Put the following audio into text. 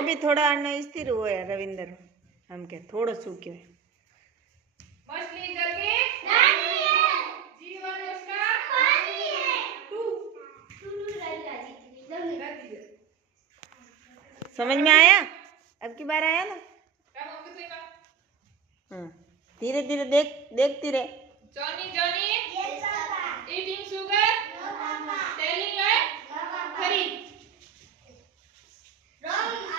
तो भी थोड़ा अन्न स्थिर हुआ है रविंद्र हम के थोड़ो सूक्यो है मछली जल के नानी है जीवन उसका पानी है टू समझ में आया अब की बार आया ना हाँ धीरे धीरे देखती रहे Johnny Johnny yes papa eating sugar no papa telling like खरी रॉन्ग